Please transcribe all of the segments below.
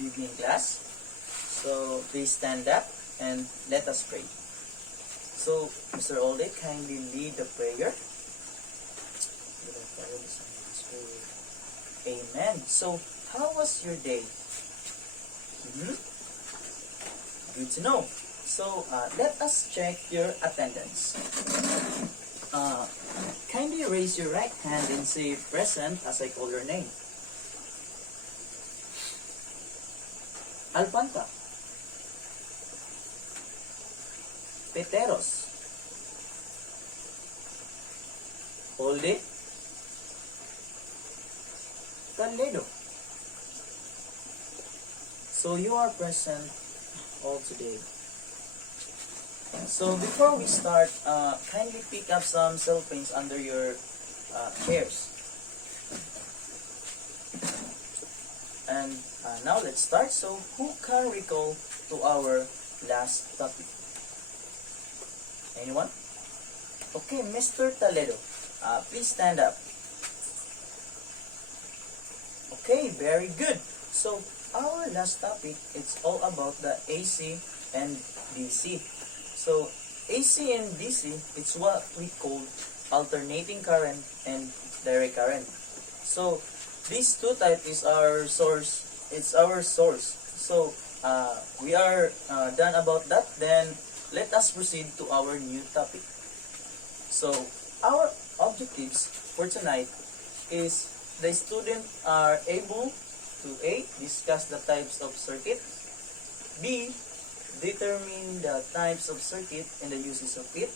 Good evening, class. So, please stand up and let us pray. So, Mr. Olde, kindly lead the prayer. Amen. So, how was your day? Good to know. So, let us check your attendance. Kindly raise your right hand and say present as I call your name. Alpanta, Peteros, Olde, Toledo. So you are present all today. So before we start, kindly pick up some cell phones under your chairs. And now let's start. So who can recall to our last topic? Anyone? Okay, Mr. Toledo, please stand up. Okay, very good. So our last topic, it's all about the AC and DC. So AC and DC, it's what we call alternating current and direct current. So these two types is our source. It's our source. So we are done about that. Then let us proceed to our new topic. So our objectives for tonight is the student are able to A, discuss the types of circuit, B, determine the types of circuit and the uses of it,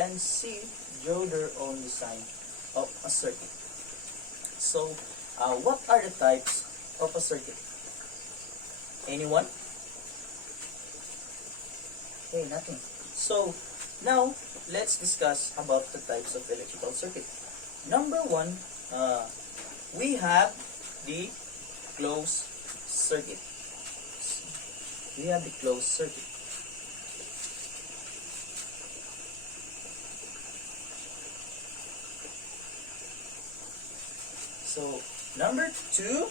and C, draw their own design of a circuit. So what are the types of a circuit? Anyone? Okay, nothing. So now let's discuss about the types of electrical circuit. Number one, we have the closed circuit. We have the closed circuit. So number two,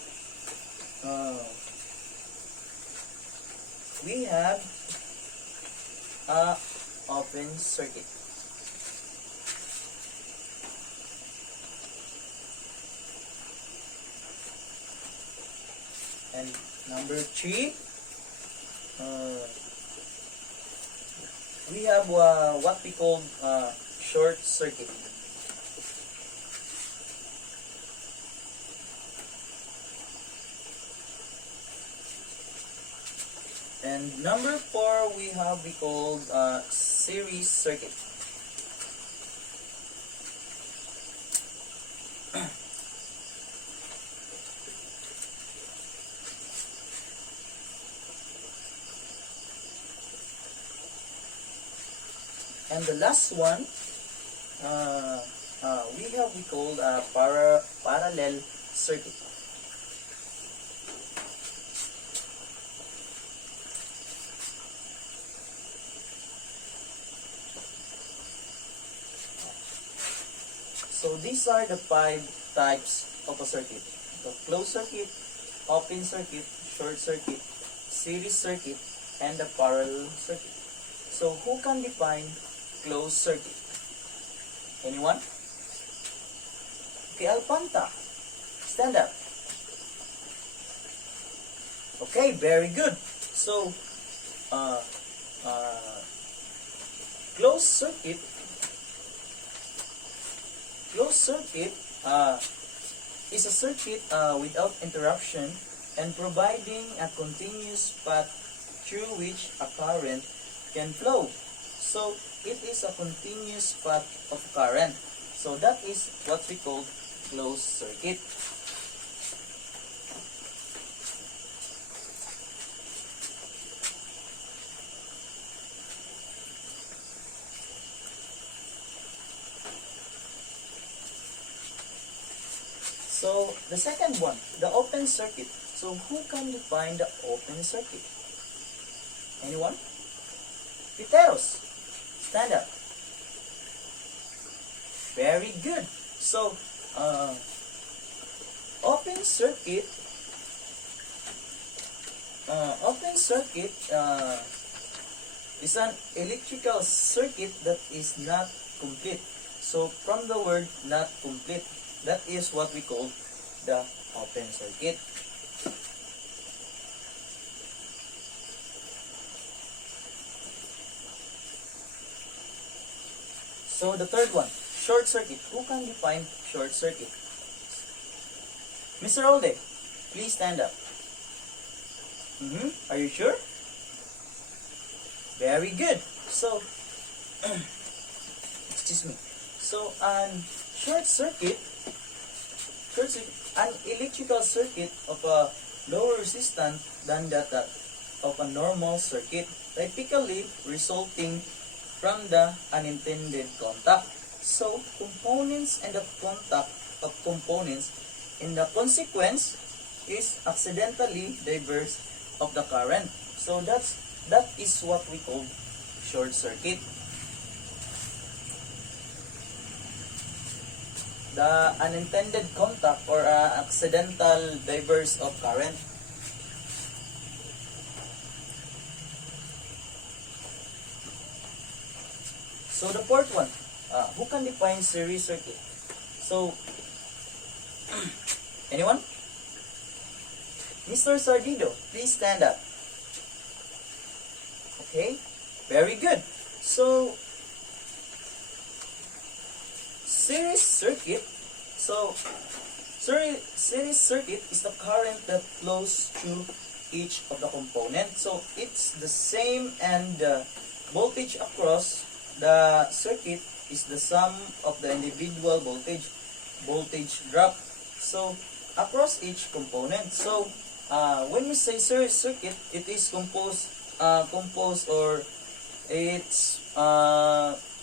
we have a open circuit. And number three, we have what we call short circuit. And number four, we called series circuit. And the last one, we called parallel circuit. So these are the 5 types of a circuit: the closed circuit, open circuit, short circuit, series circuit, and the parallel circuit. So who can define closed circuit? Anyone? Okay, Alpanta, stand up. Okay, very good. So closed circuit is a circuit without interruption and providing a continuous path through which a current can flow. So it is a continuous path of current. So that is what we call closed circuit. So the second one, the open circuit. So who can define the open circuit? Anyone? Piteros, stand up. Very good. So open circuit open circuit is an electrical circuit that is not complete. So from the word not complete, that is what we call the open circuit. So the third one, short circuit. Who can define short circuit? Mr. Olde, please stand up. Are you sure? Very good. So, excuse me. So, short circuit, an electrical circuit of a lower resistance than that of a normal circuit, typically resulting from the unintended contact. So, components and the contact of components in the consequence is accidentally diverse of the current. So that is what we call short circuit. The unintended contact or accidental diverse of current. So the fourth one, who can define series circuit? So, anyone? Mr. Sardido, please stand up. Okay, very good. So, series circuit. So, series circuit is the current that flows through each of the components. So, it's the same, and the voltage across the circuit is the sum of the individual voltage drop. So, across each component. So, when we say series circuit, it is composed or it's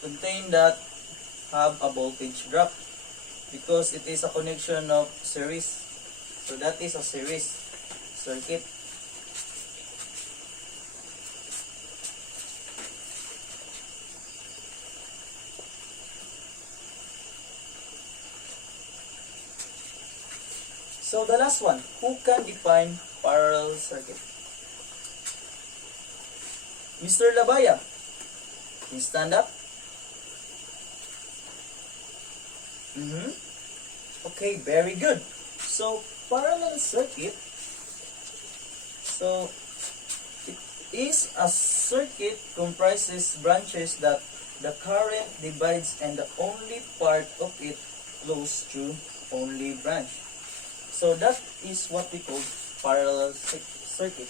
contained that have a voltage drop because it is a connection of series. So that is a series circuit. So the last one, who can define parallel circuit? Mr. Labaya, please stand up. Okay, very good. So parallel circuit, so it is a circuit comprises branches that the current divides and the only part of it flows through only branch. So that is what we call parallel circuit.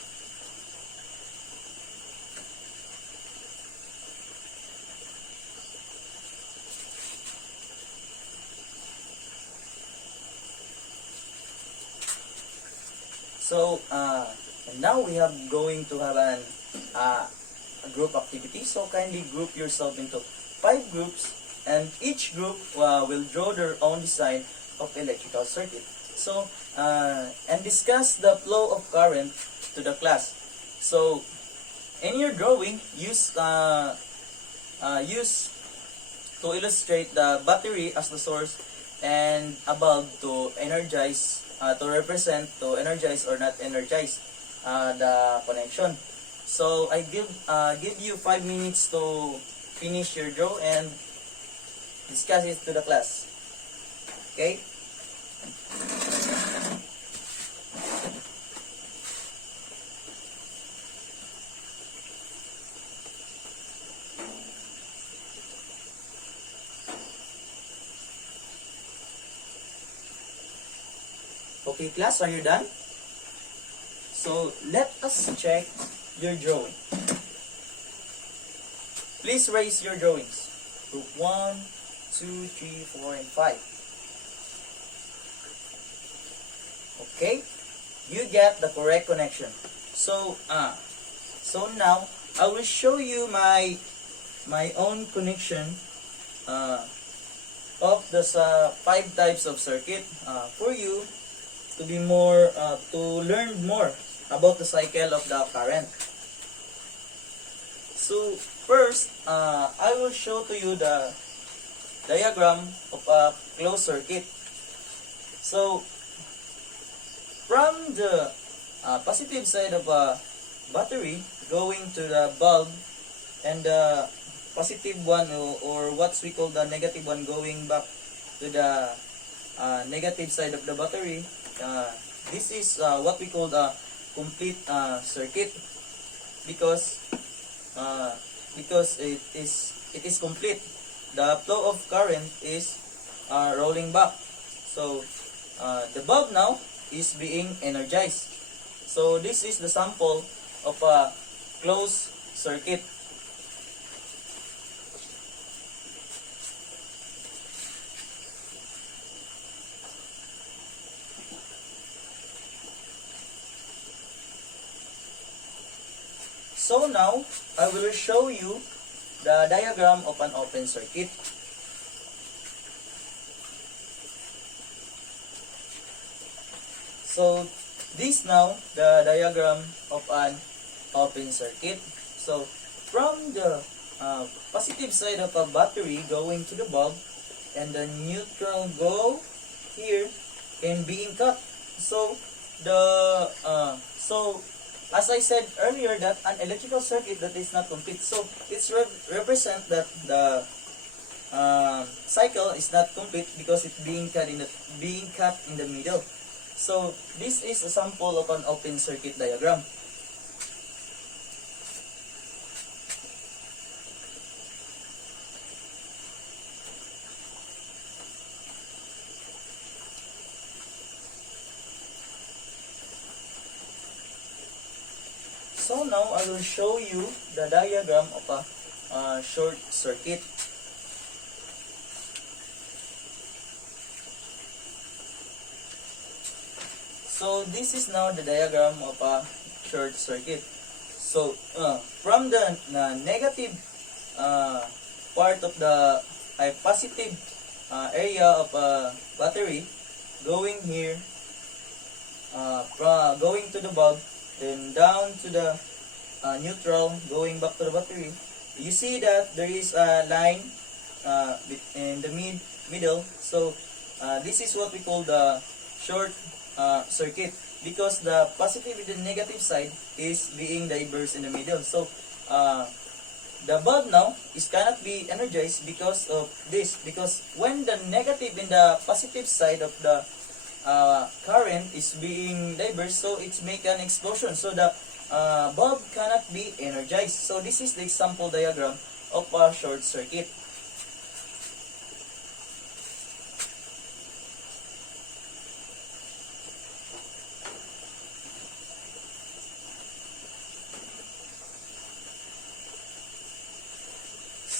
So and now we have going to have a group activity. So kindly group yourself into 5 groups, and each group will draw their own design of electrical circuit. So, and discuss the flow of current to the class. So, in your drawing, use to illustrate the battery as the source and a bulb to energize, to energize or not energize the connection. So, I give you 5 minutes to finish your draw and discuss it to the class. Okay? Okay, class, are you done? So, let us check your drawing. Please raise your drawings. Group 1, 2, 3, 4, and 5. Okay, you get the correct connection. So, now I will show you my own connection of the 5 types of circuit for you to be more to learn more about the cycle of the current. So first, I will show to you the diagram of a closed circuit. So from the positive side of a battery going to the bulb, and the positive one, or what we call the negative one, going back to the negative side of the battery. This is what we call the complete circuit, because uh, it is complete. The flow of current is rolling back. So the bulb now is being energized. So this is the sample of a closed circuit. So now I will show you the diagram of an open circuit. So this now the diagram of an open circuit. So from the positive side of a battery going to the bulb, and the neutral go here and being cut. So as I said earlier, that an electrical circuit that is not complete. So it's represent that the cycle is not complete because it's being cut in the middle. So this is a sample of an open circuit diagram. So now I will show you the diagram of a short circuit. So this is now the diagram of a short circuit. So from the negative part of the positive area of a battery going here, going to the bulb, then down to the neutral, going back to the battery, you see that there is a line in the middle. So this is what we call the short circuit, because the positive and the negative side is being diverse in the middle. So the bulb now cannot be energized because of this, because when the negative and the positive side of the current is being diverse, so it's make an explosion, so the bulb cannot be energized. So this is the example diagram of a short circuit.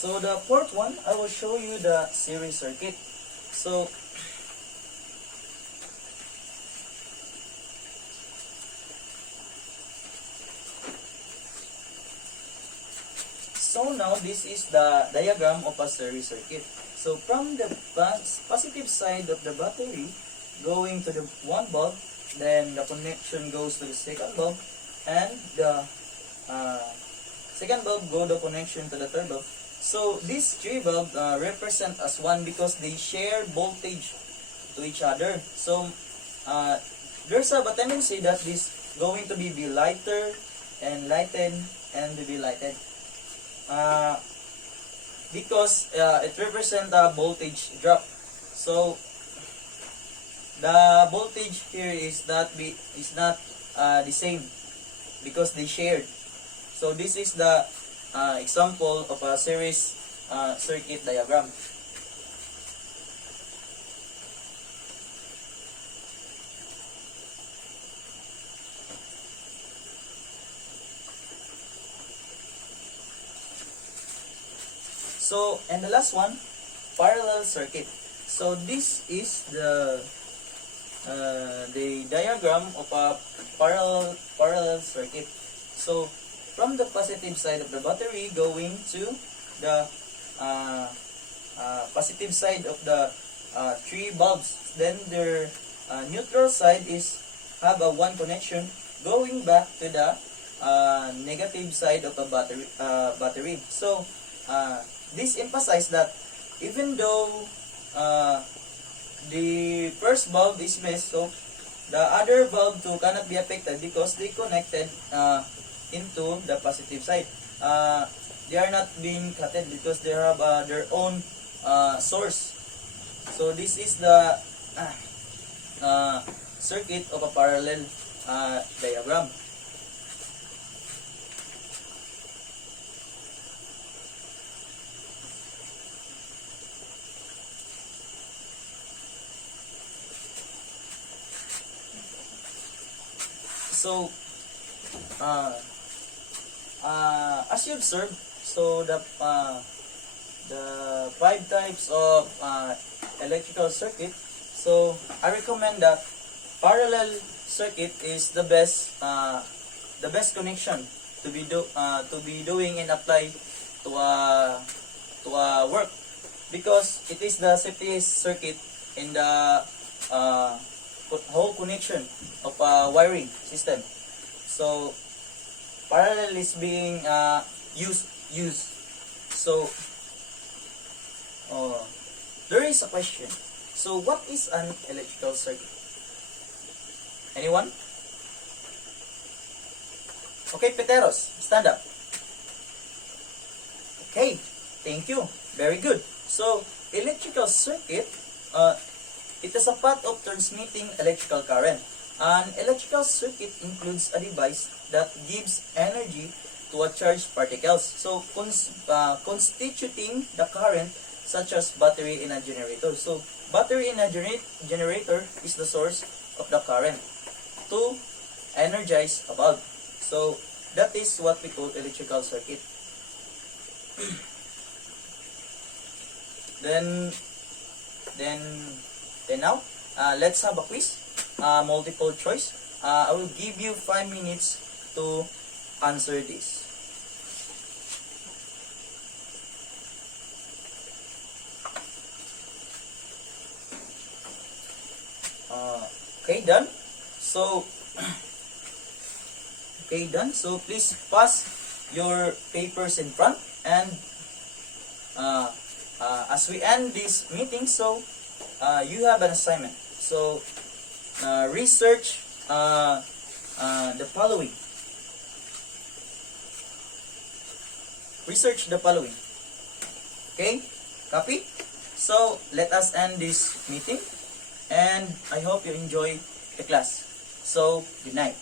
So the fourth one, I will show you the series circuit. So now this is the diagram of a series circuit. So from the positive side of the battery going to the one bulb, then the connection goes to the second bulb, and the second bulb go the connection to the third bulb. So these three bulbs represent as one because they share voltage to each other. So there's a tendency that this going to be lighter and lighted and be lighted. Because it represents a voltage drop. So the voltage here is not the same because they shared. So this is the example of a series circuit diagram. So, and the last one, parallel circuit. So this is the diagram of a parallel circuit. So from the positive side of the battery going to the positive side of the three bulbs, then their neutral side is have a one connection going back to the negative side of a battery. So this emphasizes that even though the first bulb is missed, so The other valve 2 cannot be affected because they connected into the positive side. They are not being cutted because they have their own source. So this is the circuit of a parallel diagram. So, as you observe, so the 5 types of electrical circuit. So I recommend that parallel circuit is the best connection to be doing and apply to a work, because it is the safest circuit in the whole connection of a wiring system. So parallel is being used. So there is a question. So what is an electrical circuit? Anyone? Okay, Peteros, stand up. Okay, thank you. Very good. So electrical circuit, it is a path of transmitting electrical current. An electrical circuit includes a device that gives energy to a charged particles, so constituting the current, such as battery in a generator. So battery in a generator is the source of the current to energize a bulb. So that is what we call electrical circuit. Then now, let's have a quiz, multiple choice. I will give you 5 minutes to answer this. Okay, done. So, please pass your papers in front, and as we end this meeting, so you have an assignment. So research the following. Research the following. Okay? Copy? So let us end this meeting, and I hope you enjoy the class. So good night.